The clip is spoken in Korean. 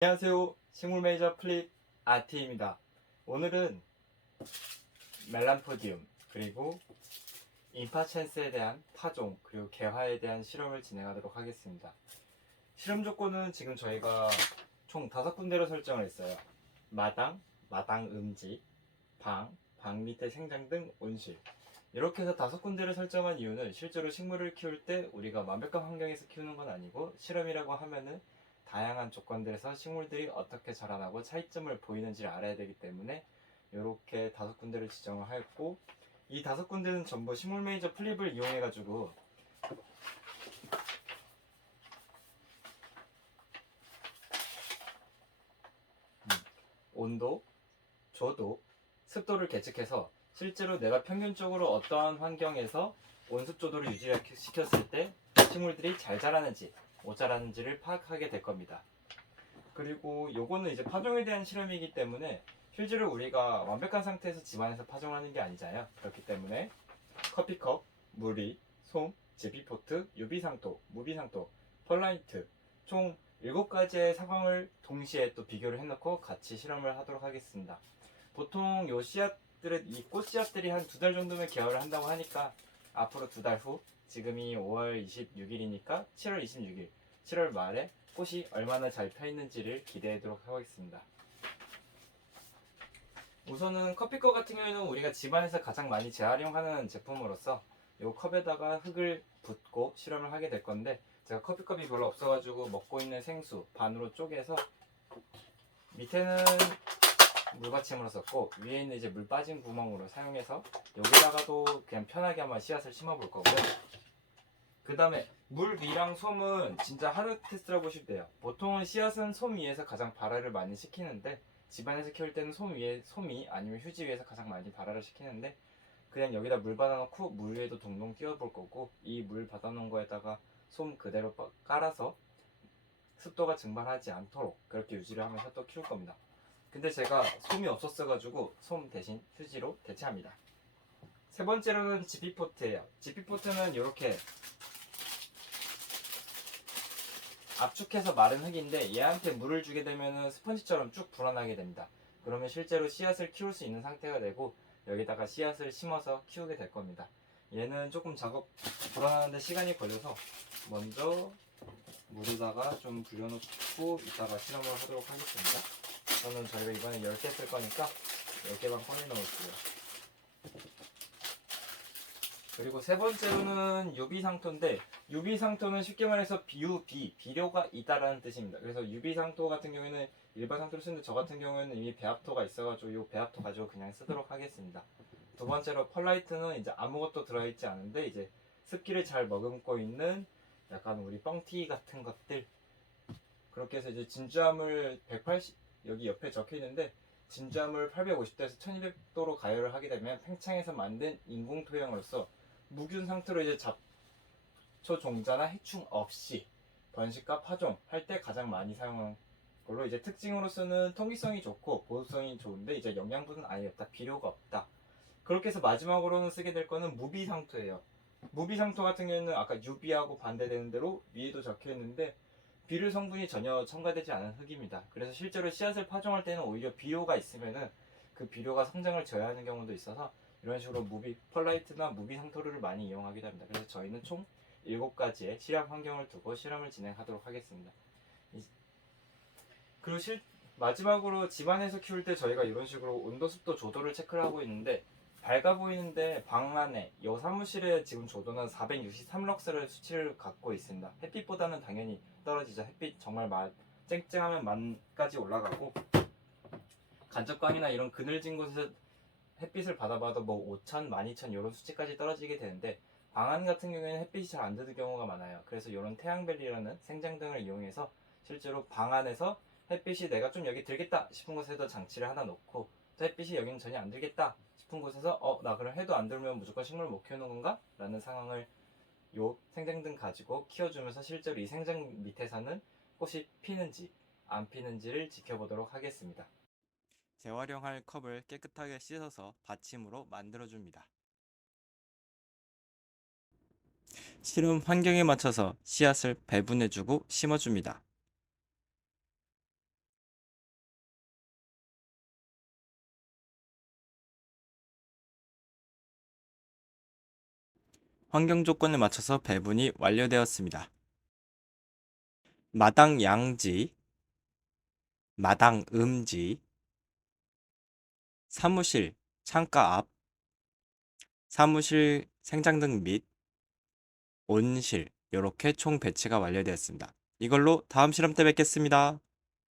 안녕하세요. 식물 매니저 플립 아티입니다. 오늘은 멜란포디움 그리고 임파첸스에 대한 파종 그리고 개화에 대한 실험을 진행하도록 하겠습니다. 실험 조건은 지금 저희가 총 5군데로 설정을 했어요. 마당, 마당 음지, 방 밑에 생장 등 온실. 이렇게 해서 5군데를 설정한 이유는 실제로 식물을 키울 때 우리가 완벽한 환경에서 키우는 건 아니고 실험이라고 하면은 다양한 조건들에서 식물들이 어떻게 자라나고 차이점을 보이는지를 알아야 되기 때문에 이렇게 5군데를 지정을 하였고, 이 5군데는 전부 식물 매니저 플립을 이용해 가지고 온도, 조도, 습도를 계측해서 실제로 내가 평균적으로 어떠한 환경에서 온습조도를 유지시켰을 때 식물들이 잘 자라는지 못 자라는지를 파악하게 될 겁니다. 그리고 요거는 이제 파종에 대한 실험이기 때문에 실제로 우리가 완벽한 상태에서 집안에서 파종하는 게 아니잖아요. 그렇기 때문에 커피컵, 무리, 솜, 제피포트, 유비상토, 무비상토, 펄라이트 총 7가지의 상황을 동시에 또 비교를 해놓고 같이 실험을 하도록 하겠습니다. 보통 요 씨앗들은 이 꽃씨앗들이 한 2달 정도면 개화를 한다고 하니까 앞으로 2달 후, 지금이 5월 26일이니까 7월 26일, 7월 말에 꽃이 얼마나 잘 펴있는지를 기대하도록 하겠습니다. 우선은 커피컵 같은 경우에는 우리가 집안에서 가장 많이 재활용하는 제품으로서 이 컵에다가 흙을 붓고 실험을 하게 될 건데, 제가 커피컵이 별로 없어가지고 먹고 있는 생수 반으로 쪼개서 밑에는 물받침으로 썼고 위에 있는 이제 물 빠진 구멍으로 사용해서 여기다가도 그냥 편하게 한번 씨앗을 심어볼 거고요. 그 다음에 물 위랑 솜은 진짜 하루 테스트라고 보시면 돼요. 보통은 씨앗은 솜 위에서 가장 발화를 많이 시키는데, 집안에서 키울 때는 솜이 아니면 휴지 위에서 가장 많이 발화를 시키는데, 그냥 여기다 물 받아놓고 물 위에도 동동 띄워볼 거고, 이 물 받아놓은 거에다가 솜 그대로 깔아서 습도가 증발하지 않도록 그렇게 유지를 하면서 또 키울 겁니다. 근데 제가 솜이 없었어가지고 솜 대신 휴지로 대체합니다. 세 번째로는 지피포트예요. 지피포트는 이렇게 압축해서 마른 흙인데 얘한테 물을 주게 되면 스펀지처럼 쭉 불어나게 됩니다. 그러면 실제로 씨앗을 키울 수 있는 상태가 되고 여기다가 씨앗을 심어서 키우게 될 겁니다. 얘는 조금 불어나는데 시간이 걸려서 먼저 물에다가 좀 불려놓고 이따가 실험을 하도록 하겠습니다. 저는 저희가 이번에 10개 쓸 거니까 10개만 꺼내 놓을게요. 그리고 세 번째로는 유비상토인데, 유비상토는 쉽게 말해서 비료가 있다라는 뜻입니다. 그래서 유비상토 같은 경우에는 일반 상토를 쓰는데 저 같은 경우에는 이미 배합토가 있어가지고 이 배합토 가지고 그냥 쓰도록 하겠습니다. 두 번째로 펄라이트는 이제 아무것도 들어있지 않은데 이제 습기를 잘 머금고 있는 약간 우리 뻥튀기 같은 것들, 그렇게 해서 이제 진주함을 180, 여기 옆에 적혀 있는데 진주함을 850도에서 1200도로 가열을 하게 되면 팽창해서 만든 인공 토양으로서 무균 상태로 이제 잡초 종자나 해충 없이 번식과 파종 할 때 가장 많이 사용하는 걸로, 이제 특징으로서는 통기성이 좋고 보수성이 좋은데 이제 영양분은 아예 없다, 비료가 없다. 그렇게 해서 마지막으로는 쓰게 될 거는 무비상토예요. 무비상토 같은 경우에는 아까 유비하고 반대되는 대로 위에도 적혀 있는데 비료 성분이 전혀 첨가되지 않은 흙입니다. 그래서 실제로 씨앗을 파종할 때는 오히려 비료가 있으면은 그 비료가 성장을 저해하는 경우도 있어서 이런 식으로 펄라이트나 무비상토를 많이 이용하기도 합니다. 그래서 저희는 총 7가지의 실험 환경을 두고 실험을 진행하도록 하겠습니다. 그리고 마지막으로 집안에서 키울 때 저희가 이런 식으로 온도, 습도, 조도를 체크를 하고 있는데, 밝아 보이는데 방 안에 이 사무실의 지금 조도는 463럭스를 수치를 갖고 있습니다. 햇빛보다는 당연히 떨어지죠. 햇빛 정말 쨍쨍하면 만까지 올라가고, 간접광이나 이런 그늘진 곳에서 햇빛을 받아봐도 뭐 5,000, 12,000 이런 수치까지 떨어지게 되는데, 방 안 같은 경우에는 햇빛이 잘 안 드는 경우가 많아요. 그래서 이런 태양벨이라는 생장등을 이용해서 실제로 방 안에서 햇빛이 내가 좀 여기 들겠다 싶은 곳에도 장치를 하나 놓고, 또 햇빛이 여기는 전혀 안 들겠다 싶은 곳에서 나 그럼 해도 안 들면 무조건 식물을 못 키우는 건가? 라는 상황을 요 생장등 가지고 키워주면서 실제로 이 생장 밑에서는 꽃이 피는지 안 피는지를 지켜보도록 하겠습니다. 재활용할 컵을 깨끗하게 씻어서 받침으로 만들어줍니다. 실험 환경에 맞춰서 씨앗을 배분해주고 심어줍니다. 환경 조건에 맞춰서 배분이 완료되었습니다. 마당 양지, 마당 음지, 사무실 창가 앞, 사무실 생장등 및 온실 이렇게 총 배치가 완료되었습니다. 이걸로 다음 실험 때 뵙겠습니다.